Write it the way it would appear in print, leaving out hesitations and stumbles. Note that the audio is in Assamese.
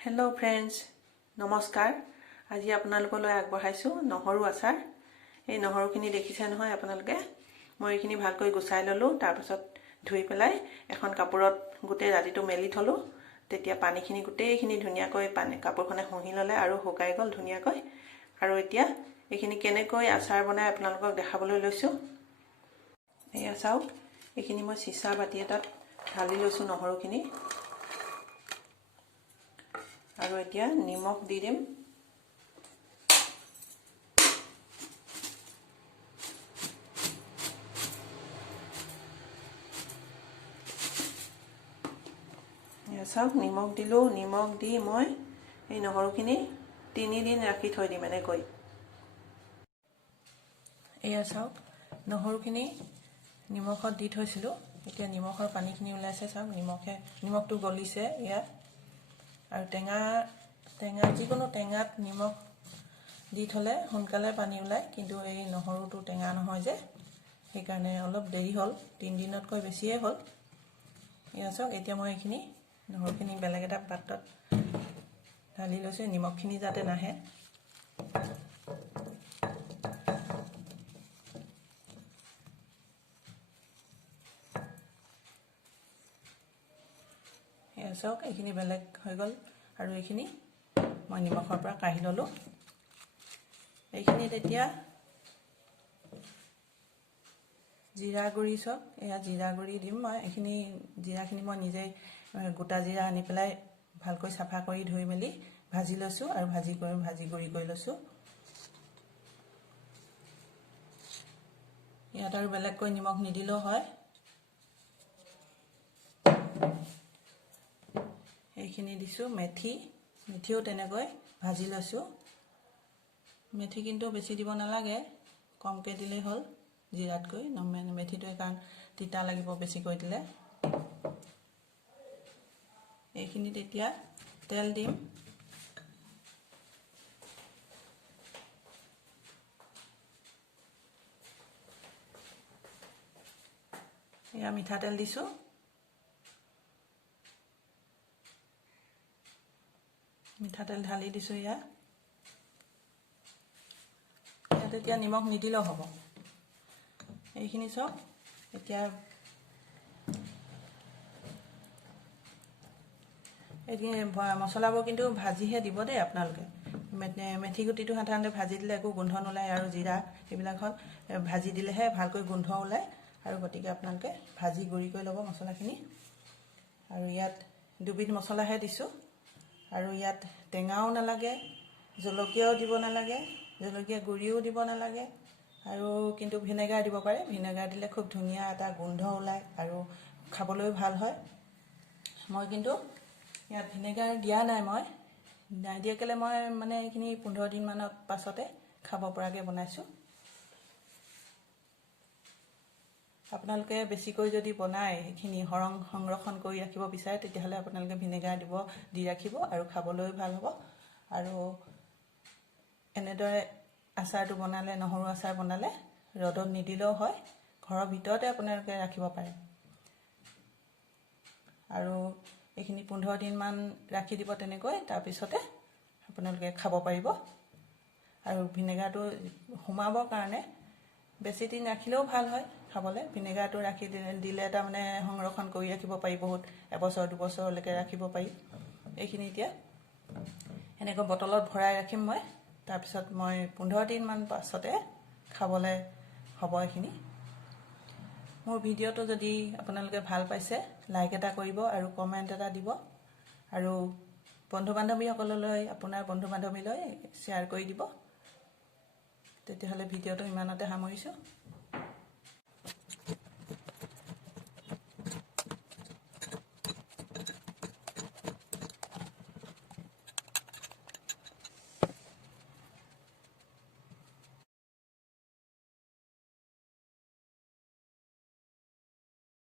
হেল্ল' ফ্ৰেণ্ডছ, নমস্কাৰ। আজি আপোনালোকলৈ আগবঢ়াইছোঁ নহৰু আচাৰ। এই নহৰুখিনি দেখিছে নহয় আপোনালোকে। মই এইখিনি ভালকৈ গুচাই ল'লোঁ, তাৰপিছত ধুই পেলাই এখন কাপোৰত গোটেই ৰাতিটো মেলি থ'লোঁ। তেতিয়া পানীখিনি গোটেইখিনি ধুনীয়াকৈ কাপোৰখনে শুহি ল'লে আৰু শুকাই গ'ল ধুনীয়াকৈ। আৰু এতিয়া এইখিনি কেনেকৈ আচাৰ বনাই আপোনালোকক দেখাবলৈ লৈছোঁ। এয়া চাওক, এইখিনি মই চিচা বাতি এটাত ঢালি লৈছোঁ নহৰুখিনি। আৰু এতিয়া নিমখ দি দিম। চাওক, নিমখ দিলোঁ। নিমখ দি মই এই নহৰুখিনি 3 দিন ৰাখি থৈ দিম এনেকৈ। এয়া চাওক, নহৰুখিনি নিমখত দি থৈছিলোঁ। এতিয়া নিমখৰ পানীখিনি ওলাইছে চাওক, নিমখটো গলিছে ইয়াত। আৰু টেঙা যিকোনো টেঙাত নিমখ দি থ'লে সোনকালে পানী ওলায়, কিন্তু এই নহৰুটো টেঙা নহয় যে, সেইকাৰণে অলপ দেৰি হ'ল। 3 দিনতকৈ বেছিয়ে হ'ল। এয়া চাওক, এতিয়া মই এইখিনি নহৰুখিনি বেলেগ এটা পাত্ৰত ঢালি লৈছোঁ, নিমখখিনি যাতে নাহে। এয়া চাওক, এইখিনি বেলেগ হৈ গ'ল। আৰু এইখিনি মই নিমখৰ পৰা কাঢ়ি ল'লোঁ। এইখিনিত এতিয়া জিৰা গুড়ি, চাওক এয়া জিৰা গুড়ি দিম মই। এইখিনি জিৰাখিনি মই নিজেই গোটা জিৰা আনি পেলাই ভালকৈ চাফা কৰি ধুই মেলি ভাজি লৈছোঁ আৰু ভাজি গুড়ি কৰি লৈছোঁ। ইয়াত আৰু বেলেগকৈ নিমখ নিদিলেও হয়। এইখিনি দিছোঁ মেথিও তেনেকৈ ভাজি লৈছোঁ। মেথি কিন্তু বেছি দিব নালাগে, কমকৈ দিলেই হ'ল জিৰাতকৈ। মেথিটোৱে কাৰণ তিতা লাগিব বেছিকৈ দিলে। এইখিনিত এতিয়া তেল দিম। এয়া মিঠাতেল দিছোঁ। মিঠাতেল ঢালি দিছোঁ ইয়াত এতিয়া নিমখ নিদিলেও হ'ব। এইখিনি চাওক, এতিয়া মছলাবোৰ কিন্তু ভাজিহে দিব দেই আপোনালোকে। মেথি গুটিটো সাধাৰণতে ভাজি দিলে একো গোন্ধ নোলায়, আৰু জিৰা এইবিলাকত ভাজি দিলেহে ভালকৈ গোন্ধ ওলায়। আৰু গতিকে আপোনালোকে ভাজি গুড়ি কৰি ল'ব মছলাখিনি। আৰু ইয়াত দুবিধ মছলাহে দিছোঁ। আৰু ইয়াত টেঙাও নালাগে, জলকীয়াও দিব নালাগে, জলকীয়া গুড়িও দিব নালাগে। আৰু কিন্তু ভিনেগাৰ দিব পাৰে। ভিনেগাৰ দিলে খুব ধুনীয়া এটা গোন্ধ ওলায় আৰু খাবলৈও ভাল হয়। মই কিন্তু ইয়াত ভিনেগাৰ দিয়া নাই। মই দিয়া কেলৈ মই এইখিনি 15 দিনমানৰ পাছতে খাব পৰাকৈ বনাইছোঁ। আপোনালোকে বেছিকৈ যদি বনায় সেইখিনি সংৰক্ষণ কৰি ৰাখিব বিচাৰে, তেতিয়াহ'লে আপোনালোকে ভিনেগাৰ দি ৰাখিব আৰু খাবলৈও ভাল হ'ব। আৰু এনেদৰে আচাৰটো বনালে, নহৰু আচাৰ বনালে ৰ'দত নিদিলেও হয়, ঘৰৰ ভিতৰতে আপোনালোকে ৰাখিব পাৰে। আৰু এইখিনি 15 দিনমান ৰাখি দিব তেনেকৈ, তাৰপিছতে আপোনালোকে খাব পাৰিব। আৰু ভিনেগাৰটো সোমাবৰ কাৰণে বেছি দিন ৰাখিলেও ভাল হয় খাবলৈ। ভিনেগাৰটো ৰাখি দিলে তাৰমানে সংৰক্ষণ কৰি ৰাখিব পাৰি, বহুত এবছৰ 2 বছৰলৈকে ৰাখিব পাৰি। এইখিনি এতিয়া এনেকৈ বটলত ভৰাই ৰাখিম মই। তাৰপিছত মই 15 দিনমান পাছতে খাবলৈ হ'ব এইখিনি। মোৰ ভিডিঅ'টো যদি আপোনালোকে ভাল পাইছে, লাইক এটা কৰিব আৰু কমেণ্ট এটা দিব। আৰু আপোনাৰ বন্ধু বান্ধৱীলৈ শ্বেয়াৰ কৰি দিব। তেতিয়াহ'লে ভিডিঅ'টো ইমানতে সামৰিছোঁ।